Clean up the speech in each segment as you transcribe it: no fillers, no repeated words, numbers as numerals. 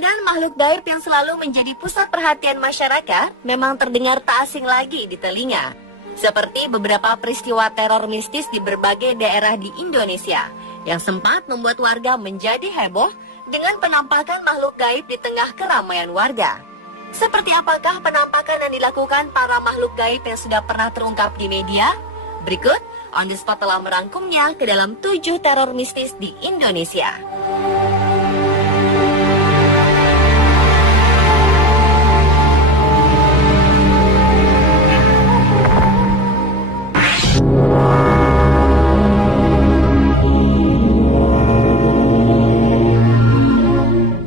Keberadaan makhluk gaib yang selalu menjadi pusat perhatian masyarakat memang terdengar tak asing lagi di telinga. Seperti beberapa peristiwa teror mistis di berbagai daerah di Indonesia yang sempat membuat warga menjadi heboh dengan penampakan makhluk gaib di tengah keramaian warga. Seperti apakah penampakan yang dilakukan para makhluk gaib yang sudah pernah terungkap di media? Berikut, On The Spot telah merangkumnya ke dalam 7 teror mistis di Indonesia.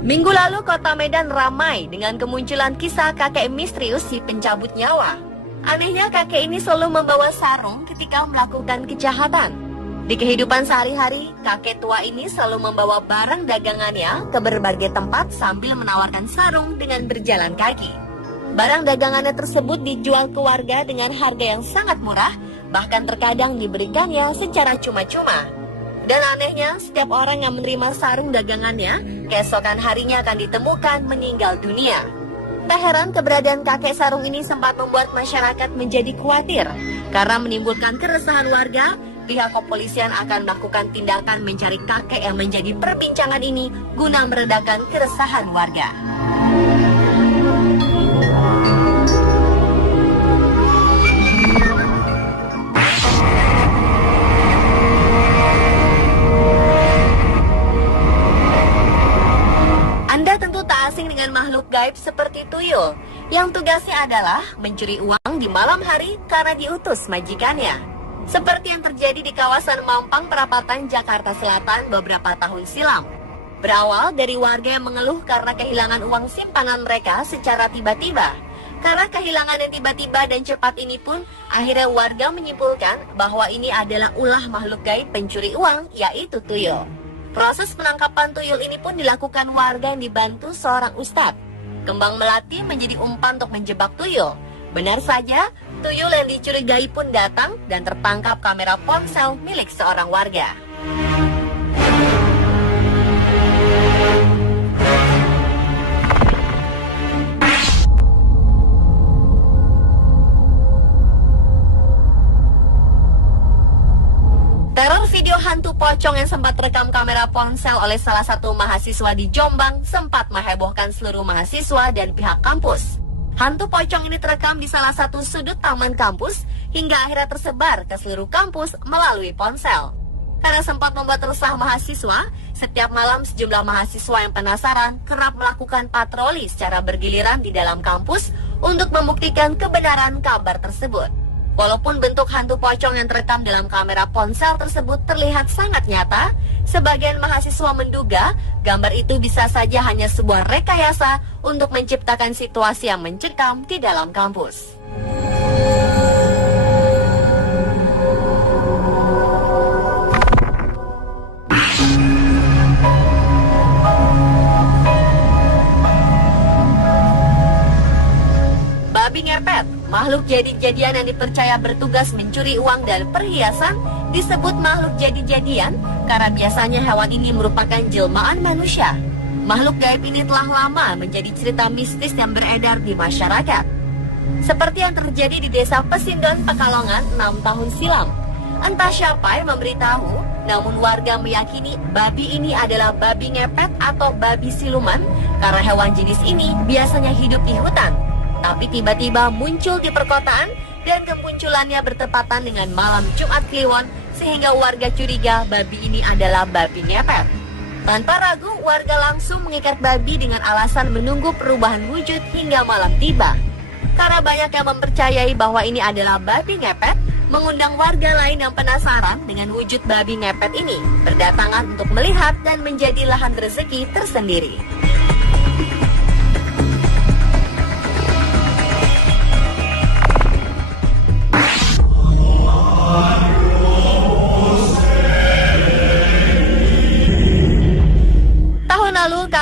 Minggu lalu, kota Medan ramai dengan kemunculan kisah kakek misterius si pencabut nyawa. Anehnya, kakek ini selalu membawa sarung ketika melakukan kejahatan. Di kehidupan sehari-hari, kakek tua ini selalu membawa barang dagangannya ke berbagai tempat sambil menawarkan sarung dengan berjalan kaki. Barang dagangannya tersebut dijual ke warga dengan harga yang sangat murah, bahkan terkadang diberikannya secara cuma-cuma. Dan anehnya, setiap orang yang menerima sarung dagangannya, keesokan harinya akan ditemukan meninggal dunia. Tak heran keberadaan kakek sarung ini sempat membuat masyarakat menjadi khawatir. Karena menimbulkan keresahan warga, pihak kepolisian akan melakukan tindakan mencari kakek yang menjadi perbincangan ini guna meredakan keresahan warga. Asing dengan makhluk gaib seperti tuyul yang tugasnya adalah mencuri uang di malam hari karena diutus majikannya. Seperti yang terjadi di kawasan Mampang, Perapatan, Jakarta Selatan beberapa tahun silam. Berawal dari warga yang mengeluh karena kehilangan uang simpanan mereka secara tiba-tiba. Karena kehilangan yang tiba-tiba dan cepat ini pun, akhirnya warga menyimpulkan bahwa ini adalah ulah makhluk gaib pencuri uang, yaitu tuyul. Proses penangkapan tuyul ini pun dilakukan warga yang dibantu seorang ustadz. Kembang melati menjadi umpan untuk menjebak tuyul. Benar saja, tuyul yang dicurigai pun datang dan tertangkap kamera ponsel milik seorang warga. Teror video hantu pocong yang sempat terekam kamera ponsel oleh salah satu mahasiswa di Jombang sempat menghebohkan seluruh mahasiswa dan pihak kampus. Hantu pocong ini terekam di salah satu sudut taman kampus hingga akhirnya tersebar ke seluruh kampus melalui ponsel. Karena sempat membuat resah mahasiswa, setiap malam sejumlah mahasiswa yang penasaran kerap melakukan patroli secara bergiliran di dalam kampus untuk membuktikan kebenaran kabar tersebut. Walaupun bentuk hantu pocong yang terekam dalam kamera ponsel tersebut terlihat sangat nyata, sebagian mahasiswa menduga gambar itu bisa saja hanya sebuah rekayasa untuk menciptakan situasi yang mencekam di dalam kampus. Babi ngepet, makhluk jadi-jadian yang dipercaya bertugas mencuri uang dan perhiasan, disebut makhluk jadi-jadian karena biasanya hewan ini merupakan jelmaan manusia. Makhluk gaib ini telah lama menjadi cerita mistis yang beredar di masyarakat. Seperti yang terjadi di desa Pesindon, Pekalongan 6 tahun silam. Entah siapa yang memberitahu, namun warga meyakini babi ini adalah babi ngepet atau babi siluman karena hewan jenis ini biasanya hidup di hutan. Tapi tiba-tiba muncul di perkotaan dan kemunculannya bertepatan dengan malam Jumat Kliwon sehingga warga curiga babi ini adalah babi ngepet. Tanpa ragu, warga langsung mengikat babi dengan alasan menunggu perubahan wujud hingga malam tiba. Karena banyak yang mempercayai bahwa ini adalah babi ngepet, mengundang warga lain yang penasaran dengan wujud babi ngepet ini berdatangan untuk melihat dan menjadi lahan rezeki tersendiri.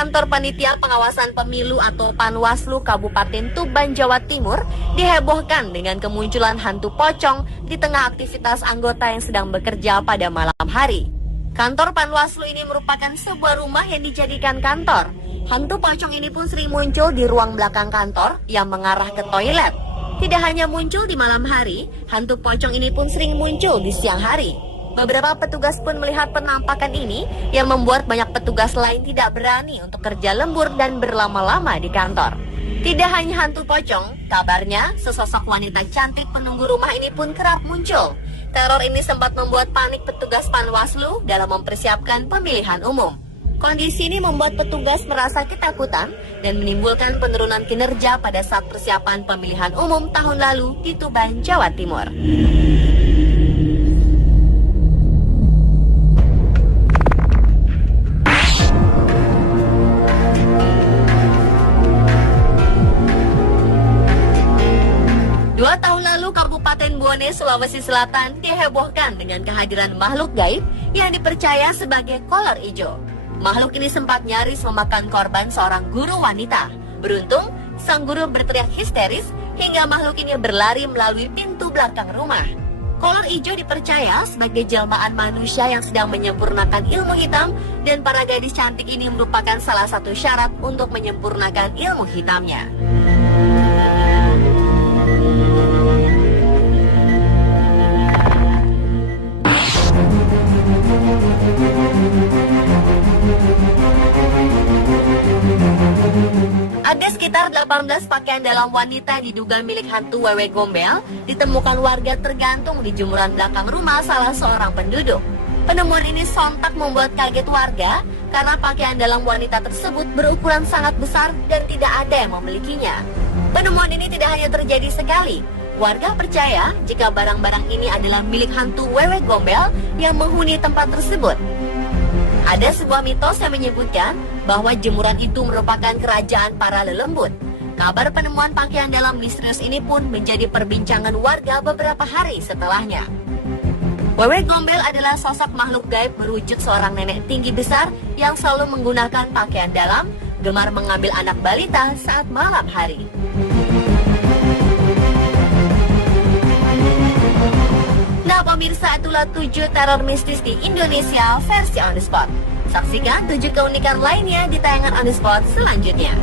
Kantor Panitia Pengawasan Pemilu atau Panwaslu Kabupaten Tuban, Jawa Timur dihebohkan dengan kemunculan hantu pocong di tengah aktivitas anggota yang sedang bekerja pada malam hari. Kantor Panwaslu ini merupakan sebuah rumah yang dijadikan kantor Hantu pocong ini pun sering muncul di ruang belakang kantor yang mengarah ke toilet. Tidak hanya muncul di malam hari, hantu pocong ini pun sering muncul di siang hari. Beberapa petugas pun melihat penampakan ini yang membuat banyak petugas lain tidak berani untuk kerja lembur dan berlama-lama di kantor. Tidak hanya hantu pocong, kabarnya sesosok wanita cantik penunggu rumah ini pun kerap muncul. Teror ini sempat membuat panik petugas Panwaslu dalam mempersiapkan pemilihan umum. Kondisi ini membuat petugas merasa ketakutan dan menimbulkan penurunan kinerja pada saat persiapan pemilihan umum tahun lalu di Tuban, Jawa Timur. Dua tahun lalu, Kabupaten Bone, Sulawesi Selatan dihebohkan dengan kehadiran makhluk gaib yang dipercaya sebagai kolor ijo. Makhluk ini sempat nyaris memakan korban seorang guru wanita. Beruntung, sang guru berteriak histeris hingga makhluk ini berlari melalui pintu belakang rumah. Kolor ijo dipercaya sebagai jelmaan manusia yang sedang menyempurnakan ilmu hitam, dan para gadis cantik ini merupakan salah satu syarat untuk menyempurnakan ilmu hitamnya. Ada sekitar 18 pakaian dalam wanita diduga milik hantu Wewe Gombel ditemukan warga tergantung di jemuran belakang rumah salah seorang penduduk. Penemuan ini sontak membuat kaget warga karena pakaian dalam wanita tersebut berukuran sangat besar dan tidak ada yang memilikinya. Penemuan ini tidak hanya terjadi sekali. Warga percaya jika barang-barang ini adalah milik hantu Wewe Gombel yang menghuni tempat tersebut. Ada sebuah mitos yang menyebutkan bahwa jemuran itu merupakan kerajaan para lelembut. Kabar penemuan pakaian dalam misterius ini pun menjadi perbincangan warga beberapa hari setelahnya. Wewe Gombel adalah sosok makhluk gaib berwujud seorang nenek tinggi besar yang selalu menggunakan pakaian dalam, gemar mengambil anak balita saat malam hari. Nah pemirsa, itulah 7 teror mistis di Indonesia versi On The Spot. Saksikan 7 keunikan lainnya di tayangan On The Spot selanjutnya.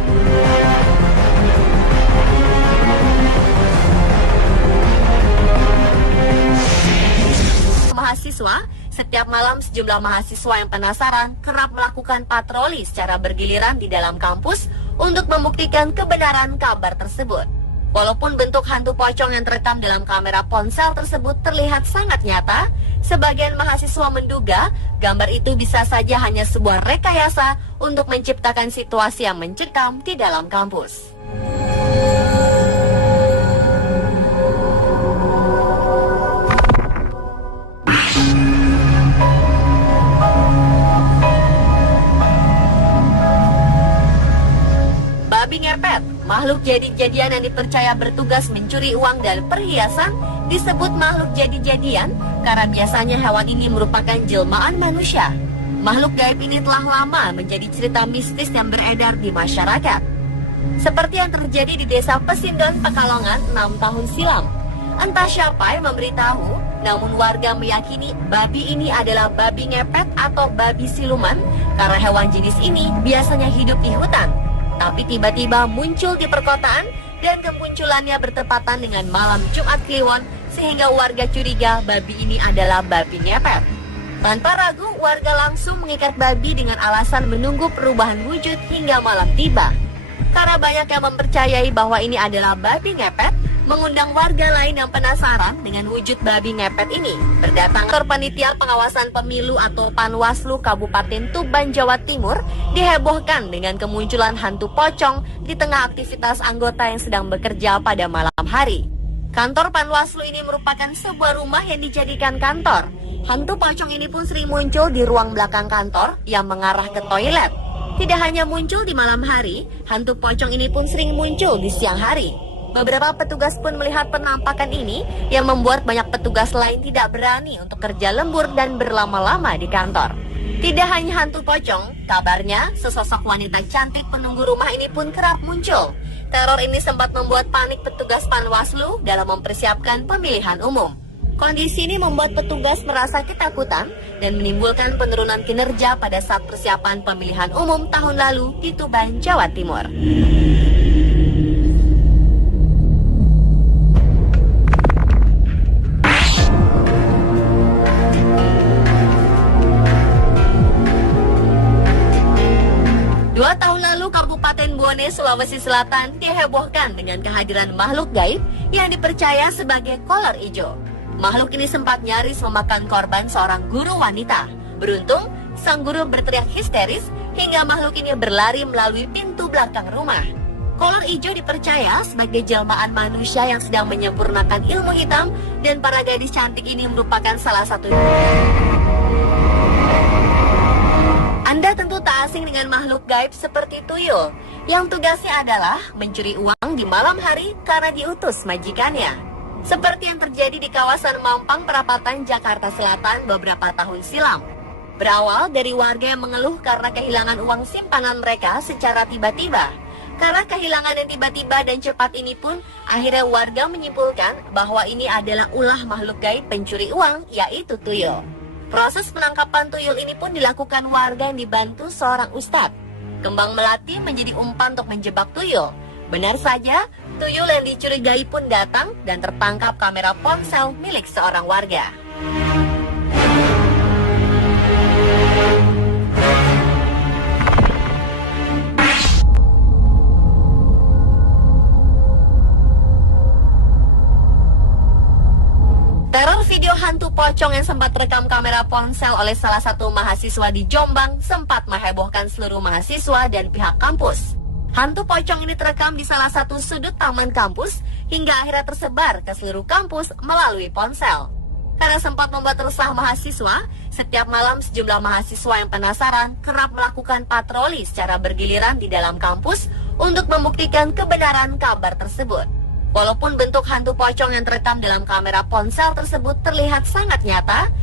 Mahasiswa, setiap malam sejumlah mahasiswa yang penasaran kerap melakukan patroli secara bergiliran di dalam kampus untuk membuktikan kebenaran kabar tersebut. Walaupun bentuk hantu pocong yang terekam dalam kamera ponsel tersebut terlihat sangat nyata, sebagian mahasiswa menduga gambar itu bisa saja hanya sebuah rekayasa untuk menciptakan situasi yang mencekam di dalam kampus. Babi ngepet, makhluk jadi-jadian yang dipercaya bertugas mencuri uang dan perhiasan, disebut makhluk jadi-jadian karena biasanya hewan ini merupakan jelmaan manusia. Makhluk gaib ini telah lama menjadi cerita mistis yang beredar di masyarakat. Seperti yang terjadi di desa Pesindon, Pekalongan 6 tahun silam. Entah siapa yang memberitahu, namun warga meyakini babi ini adalah babi ngepet atau babi siluman karena hewan jenis ini biasanya hidup di hutan. Tapi tiba-tiba muncul di perkotaan dan kemunculannya bertepatan dengan malam Jumat Kliwon sehingga warga curiga babi ini adalah babi ngepet. Tanpa ragu, warga langsung mengikat babi dengan alasan menunggu perubahan wujud hingga malam tiba. Karena banyak yang mempercayai bahwa ini adalah babi ngepet, mengundang warga lain yang penasaran dengan wujud babi ngepet ini berdatangan ke Panitia Pengawasan Pemilu atau Panwaslu Kabupaten Tuban, Jawa Timur dihebohkan dengan kemunculan hantu pocong di tengah aktivitas anggota yang sedang bekerja pada malam hari. Kantor Panwaslu ini merupakan sebuah rumah yang dijadikan kantor. Hantu pocong ini pun sering muncul di ruang belakang kantor yang mengarah ke toilet. Tidak hanya muncul di malam hari, hantu pocong ini pun sering muncul di siang hari. Beberapa petugas pun melihat penampakan ini yang membuat banyak petugas lain tidak berani untuk kerja lembur dan berlama-lama di kantor. Tidak hanya hantu pocong, kabarnya sesosok wanita cantik penunggu rumah ini pun kerap muncul. Teror ini sempat membuat panik petugas Panwaslu dalam mempersiapkan pemilihan umum. Kondisi ini membuat petugas merasa ketakutan dan menimbulkan penurunan kinerja pada saat persiapan pemilihan umum tahun lalu di Tuban, Jawa Timur. Dua tahun lalu, Kabupaten Bone, Sulawesi Selatan dihebohkan dengan kehadiran makhluk gaib yang dipercaya sebagai kolor ijo. Makhluk ini sempat nyaris memakan korban seorang guru wanita. Beruntung, sang guru berteriak histeris hingga makhluk ini berlari melalui pintu belakang rumah. Kolor ijo dipercaya sebagai jelmaan manusia yang sedang menyempurnakan ilmu hitam, dan para gadis cantik ini merupakan salah satu. Anda tentu tak asing dengan makhluk gaib seperti tuyul, yang tugasnya adalah mencuri uang di malam hari karena diutus majikannya. Seperti yang terjadi di kawasan Mampang, Perapatan, Jakarta Selatan beberapa tahun silam. Berawal dari warga yang mengeluh karena kehilangan uang simpanan mereka secara tiba-tiba. Karena kehilangan yang tiba-tiba dan cepat ini pun, akhirnya warga menyimpulkan bahwa ini adalah ulah makhluk gaib pencuri uang, yaitu tuyul. Proses penangkapan tuyul ini pun dilakukan warga yang dibantu seorang ustadz. Kembang melati menjadi umpan untuk menjebak tuyul. Benar saja, tuyul yang dicurigai pun datang dan tertangkap kamera ponsel milik seorang warga. Teror video hantu pocong yang sempat terekam kamera ponsel oleh salah satu mahasiswa di Jombang sempat menghebohkan seluruh mahasiswa dan pihak kampus. Hantu pocong ini terekam di salah satu sudut taman kampus hingga akhirnya tersebar ke seluruh kampus melalui ponsel. Karena sempat membuat resah mahasiswa, setiap malam sejumlah mahasiswa yang penasaran kerap melakukan patroli secara bergiliran di dalam kampus untuk membuktikan kebenaran kabar tersebut. Walaupun bentuk hantu pocong yang terekam dalam kamera ponsel tersebut terlihat sangat nyata,